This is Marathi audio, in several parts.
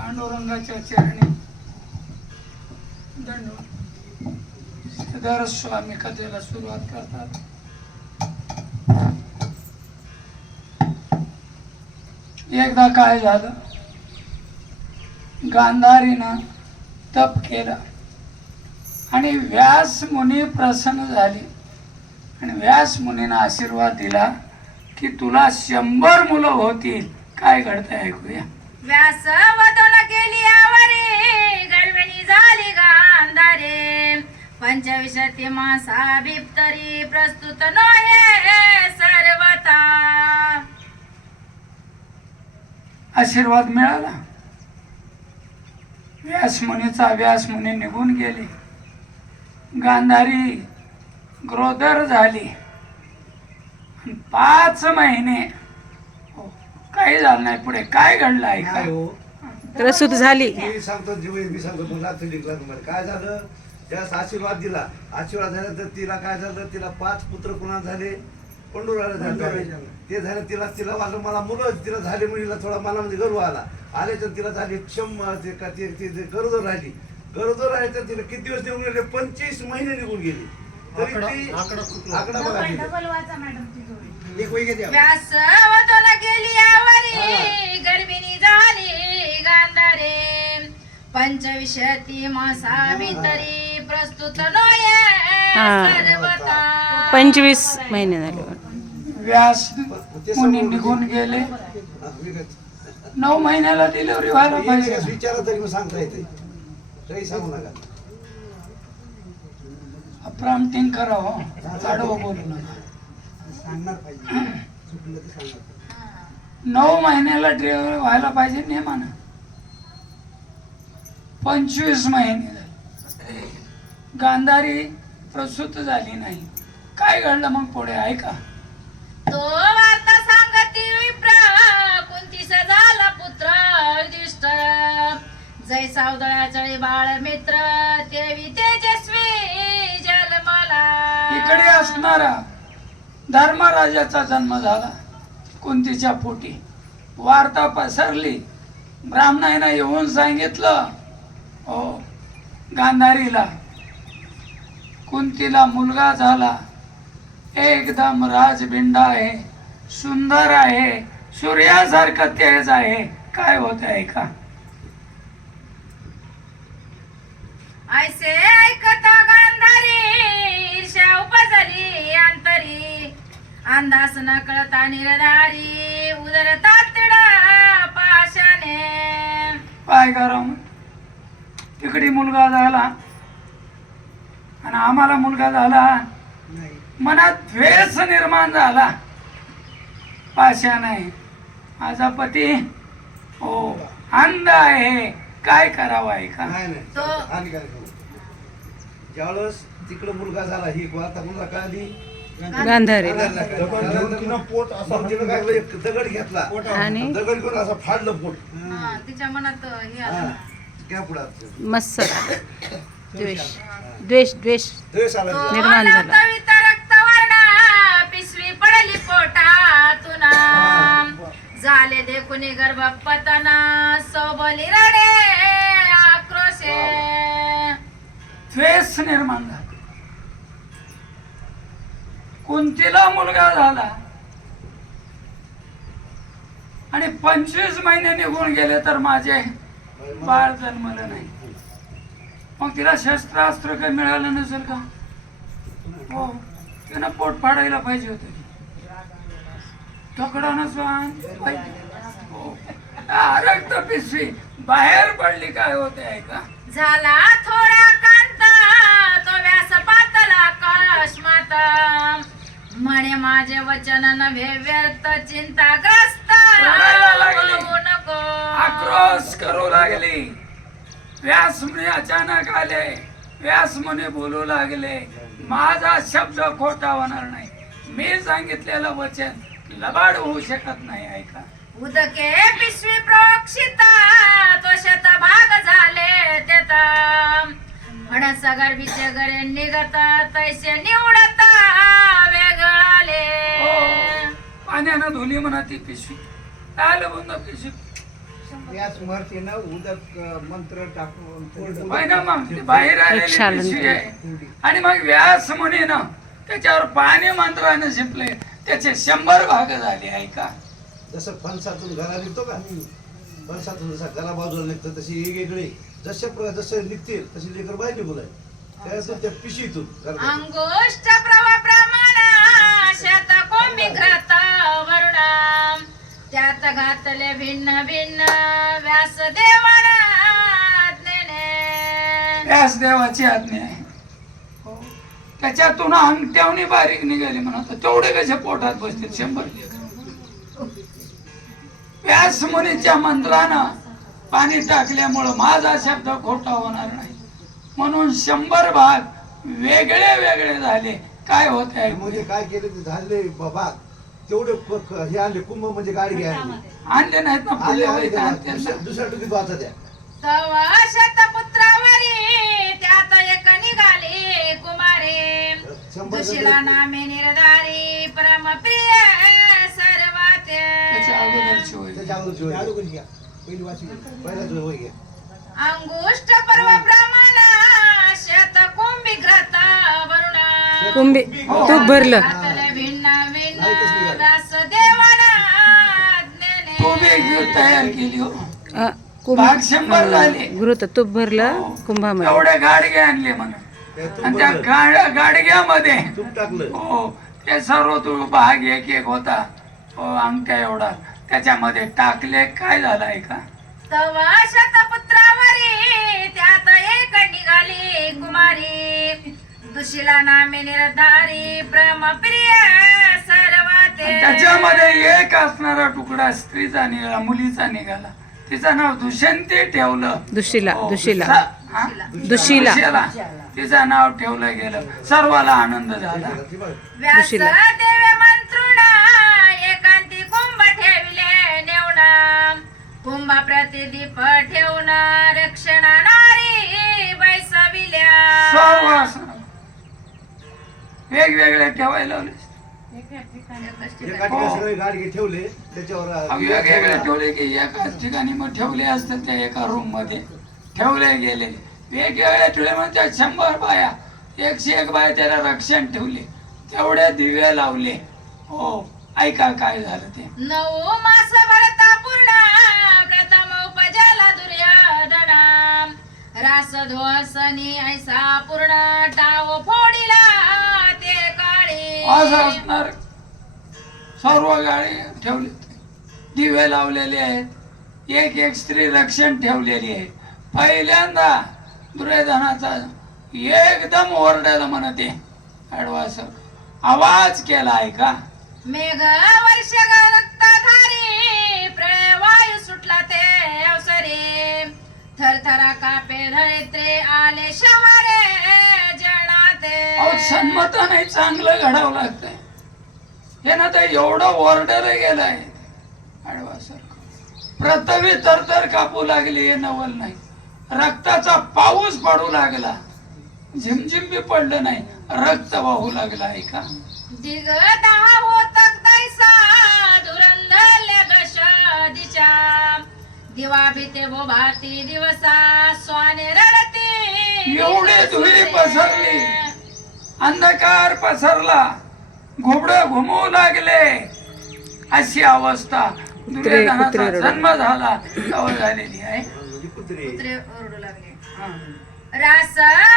पांडुरंगाच्या चरणी दंडवत. श्रीधर स्वामी कथेला सुरुवात करतात. एकदा काय झालं, गांधारीनं तप केलं आणि व्यास मुनी प्रसन्न झाले आणि व्यास मुनीनं आशीर्वाद दिला की तुला 100 मुलं होतील. काय घडतंय ऐकूया. व्यास वदन केली आवरे, गर्भिणी झाली गांधारे. 25 मासा बिप्तरी, प्रस्तुत नये सर्वता. आशीर्वाद मिळाला. व्यास मुनी निघून गेले. गांधारी गरोदर झाली. 5 महिने काही झालं नाही. पुढे काय घडलं ऐका. प्रसूत झाली. मी सांगतो तुला काय झालं. त्यास आशीर्वाद दिला. आशीर्वाद झाला तर तिला काय झालं, तिला 5 पुत्र पुन्हा झाले. पंडुराला झाले. ते झाले. तिला वाटलं मला मुलं तिला झाले. मुलीला थोडा मनामध्ये गर्व आले तर तिला झाली 100 गरोदर राहिली. गरोदर राहिली तर तिला किती दिवस निघून गेले, 25 महिने निघून गेले. तरी ती आकडा बघा. व्यास वदन केली आवरे, गर्भिणी झाली गांधारे. 25 मासा बिप्तरी, प्रस्तुत नये सर्वता. 25 महिने झाले. व्यास मुनी निघून गेले. 9 महिन्याला डिलिव्हरी व्हायला पाहिजे. विचारा तरी मग सांगता येते. काही सांगू नका. अप्रामटिंग करावं, चाडवं बोलू नका. 9 महिन्याला डिलिव्हरी व्हायला पाहिजे नियमानं. 25 महिने झाले. गांधारी प्रसूत झाली नाही. काय घडलं मग पुढे ऐका. तो वार्ता सांगती विप्र, कुंतीस झाला पुत्र युधिष्ठ. जय सावदळाचळे बाळ मित्र, देवी तेजस्वी जन्मला. इकडे असणारा धर्मराजाचा जन्म झाला कुंतीच्या पोटी. वार्ता पसरली. ब्राह्मणानं येऊन सांगितलं, हो गांधारीला कुंतीला मुलगा झाला. एकदम राजबिंडा आहे, सुंदर आहे, सूर्यासारखं तेज आहे. काय होत आहे का. ऐसे ऐकता गांधारी, ईर्ष्या उपजली अंतरी. अंदास न कळता निरधारी, उदर तातड पाशाने. काय करावं. तिकडे मुलगा झाला आणि आम्हाला मुलगा झाला. मनात द्वेष निर्माण झाला. पाशा नाही. माझा पती हो अंध आहे. काय करावं आहे का. ज्यावेळेस तिकडं मुलगा झाला, ही वार्ता मुलगा कळाली गांधारी. दगड घेतला आणि दगड घेऊन असं फाडलं पोट. तिच्या मनात हे आलं. त्या पुढात मत्सर, द्वेष द्वेष आला. निर्माण झाला. तवित रक्तवर्ण, पिशवी पडली पोटातून. झाले देखुनी गर्भपतन, सोबली रडे आक्रोशे. द्वेष निर्माण झाला. कुंतीला मुलगा झाला आणि 25 महिने निघून गेले तर माझे बाळ जन्मलं नाही. मग तिला शस्त्रास्त्र काही मिळालं नसेल का. हो तिनं पोट फाडायला पाहिजे होते. दगडानं हो. रक्त पिशवी बाहेर पडली. काय होते ऐका. झाला थोडा कांता, तो व्यास पातला कश्मात. म्हणे माझे वचन नव्हे व्यर्थ, चिंताग्रस्त होऊ नको. आक्रोश करू लागली. व्यास मुनी अचानक आले. व्यास मुनी बोलू लागले, माझा शब्द खोटा होणार नाही. मी सांगितलेलं वचन लबाड होऊ शकत नाही. ऐका. उदके पिशवी प्रोक्षिता, तो शतभाग झाले तेता. म्हणस गर्भीचे गरे निघत, तैसे निवडता वेगळाले. पाण्यानं धुली म्हणा ती पिशवी. आलं बंद पिशवी. या स्मरतीनं उदक मंत्र टाकून होय ना, मग ती बाहेर आलेली रक्षाबंधन. पिशवी आहे आणि मग व्यास मुनीनं त्याच्यावर पाणी मंत्राने शिंपले, त्याचे 100 भाग झाले आहे का. जसं फणसातून घरा निघतो का, फणसातून जसा घरा बाजूला निघतं तशी वेगवेगळी जसे निघतील तशी लेकर बाहेर निघून आहे त्यातून त्या पिशीतून घरात. अंगुष्ठ प्रमाण शत कोंबी घात वरुणा त्यात घातले भिन्न भिन्न व्यास देवाना व्यासदेवाची आज्ञा आहे. त्याच्यातून अंगठ्यावनी बारीक निघाली म्हणत तेवढे कसे पोटात बसतील 100 लेकरं. व्यास मुनीच्या मंत्रानं पाणी टाकल्यामुळं माझा शब्द खोटा होणार नाही म्हणून 100 भाग वेगळे वेगळे झाले. काय होत आहे म्हणजे काय केले ते झाले बाबा तेवढे हे आणले कुंभ म्हणजे गाडी आणली आणले नाहीत ना आणले पुढे आणते ना. दुसऱ्या टुकीत वाचा द्या. तव शतपुत्रावरी त्यात एक निघाली कुमारी 100 दुशीला नामे निर्धारी परमप्रिय सर्वाते त्याच्या अगोदरची होईल. त्याच्या अगोदरची होय. चालू करून घ्या पहिली वाची पहिला जो होय घ्या. अंगुष्ठ पर्व प्रमाण शत कुंभी घ्रत वरुणा कुंभी तूप भरलं. घातले भिन्न भिन्न नाही कसली घाल. व्यास देवाना तो बी तयार केली हो. कुंभ भाग 100 झाले. घृत तूप भरलं कुंभामध्ये. एवढे गाडगे आणले म्हणून त्यातून आणि त्या भरलं. गाडग्यामध्ये तूप टाकलं हो ते सर्व तो भाग एक एक होता. हो अंगठ्या एवढा त्याच्यामध्ये टाकले. काय झालं आहे का. तव शतपुत्रावरी त्यात एक निघाली कुमारी दुशीला नामे निर्धारी परमप्रिय सर्वाते त्याच्यामध्ये एक असणारा तुकडा स्त्रीचा निघाला, मुलीचा निघाला. तिचं नाव दुष्यंती ठेवलं. दुशीला हो, दुशीला हा? दुशीला. तिचं नाव ठेवलं गेलं. सर्वाला आनंद झाला. व्यास दुशीला. देवे मंत्रुणा एकांती कुंभ ठेवले नेवणा कुंभ प्रतिदीप ठेवून रक्षणा नारी बैसविल्या सर्व असं वेगवेगळे ठेवायला लावले. एका ठिकाणी सगळे गाडगे ठेवले त्याच्यावर वेगवेगळे ठेवले की एकाच ठिकाणी मग ठेवले असतात त्या एका रूम मध्ये ठेवले गेले. वेगवेगळे ठेवले म्हणजे त्या 100 बाया 101 बाया त्याला रक्षण ठेवले. तेवढे दिवे लावले. हो ऐका काय झालं ते. 9 मास भरता पूर्ण प्रथम उपजला दुर्योधना रास ध्वसनी ऐसा पूर्ण टाव फोडिला ते काळी असं असणार. सर्व गाडी ठेवले दिवे लावलेले आहेत. एक एक स्त्री रक्षण ठेवलेली आहे. पहिल्यांदा दुर्योधनाचा एकदम ओरडायला म्हणते अडवास आवाज केला आहे का. मेघ वर्ष रक्तधारी प्रळय वायू सुटला ते अवसरे थरथरा कापे धरित्रे आले शहरे जनाते सन्मत नाही चांगलं घडावं लागतंय. हे ना तर एवढं ओरडलं गेलंय आडवासारखं. पृथ्वी तर कापू लागली. हे नवल नाही. रक्ताचा पाऊस पडू लागला. झिमझिम बी पडलं नाही. रक्त वाहू लागला आहे का. दिगदा होतक दैसा धुरंधरल्या दश दिशा दिवा भीते भाती दिवसा स्वाने रडती एवढे धुळी पसरली. अंधकार पसरला. घोबड घुमवू लागले. अशी अवस्था दुर्योधनाचा रडू. जन्म झाला तेव्हा झालेली आहे. म्हणजे कुत्रे कुत्रे ओरडू लागले रास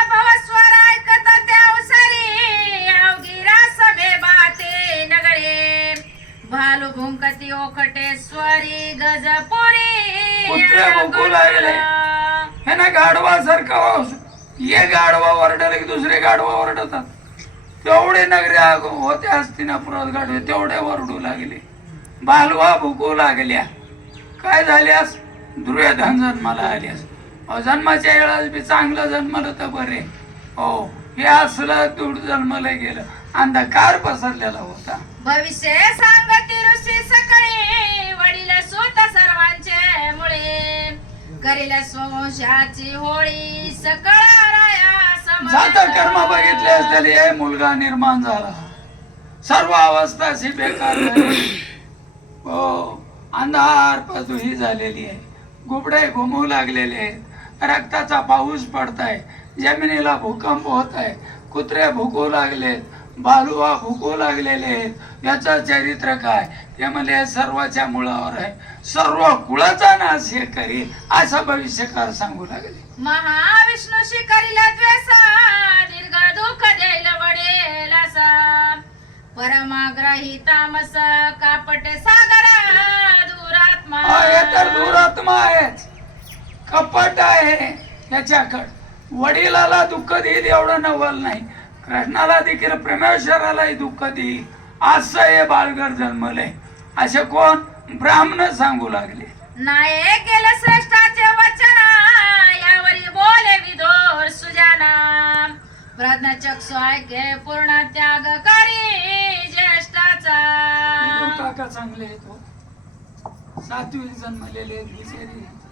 भवस्वर ऐकत त्या अवसरी अवघी रास बेबाते नगरे भालू भुंकती ओखटे स्वरी गजपुरी कुत्रे भुंकू लागले. हे ना गाढवासारखं ये गाढवा ओरडले की दुसरे गाढवा ओरडतात. तेवढे नगरे होते हस्तिनापुरात गाढवे तेवढे ओरडू लागले. बालवा भुकू लागल्या. काय झाल्यास दुर्योधन जन्माला आल्यास. जन्माच्या वेळेस बी चांगलं जन्मलं तर बरे. हो हे असलं दूर जन्मलं गेलं. अंधकार पसरलेला होता. भविष्य सांगती ऋषी सकळी वडील सुत सर्वांचे मुळे करील स्ववंशाची होळी सकळ राया जात कर्म बघितले असलेले हे मुलगा निर्माण झाला. सर्व अवस्थाशी बेकार झाली. हो अंधार पदुही झालेली आहे. घुबडे घुमू लागलेले आहेत, रक्ताचा पाऊस पडताय, जमिनीला भूकंप होत आहे, कुत्रे भुकू लागलेत, बालुवा भुकू लागलेले आहेत. याचं चरित्र काय? ते म्हणजे सर्वाच्या मुळावर आहे, सर्व कुळाचा नाश हे करी असं भविष्यकार सांगू लागले. महाविष्णूशी करील द्वेषा, दीर्घ दुःख देईल वडेल असा. परमाग्रही तामस, कापट सागर दुरात्मा. हे तर दुरात्मा आहेच, कपट आहे त्याच्याकडं. वडिलाला दुःख देईल एवढं नवल नाही, कृष्णाला देखील परमेश्वरालाही दुःख देईल असं हे बाळगड जन्मले. असे कोण? ब्राह्मण सांगू लागले. नाही केलं श्रेष्ठाचे वचन, यावरी बोले विदोर सुजाना. प्रज्ञाचक्षु ऐके पूर्ण त्याग करी ज्येष्ठाचा. काका चांगले आहेत हो, 7वी जन्मलेले बिचारी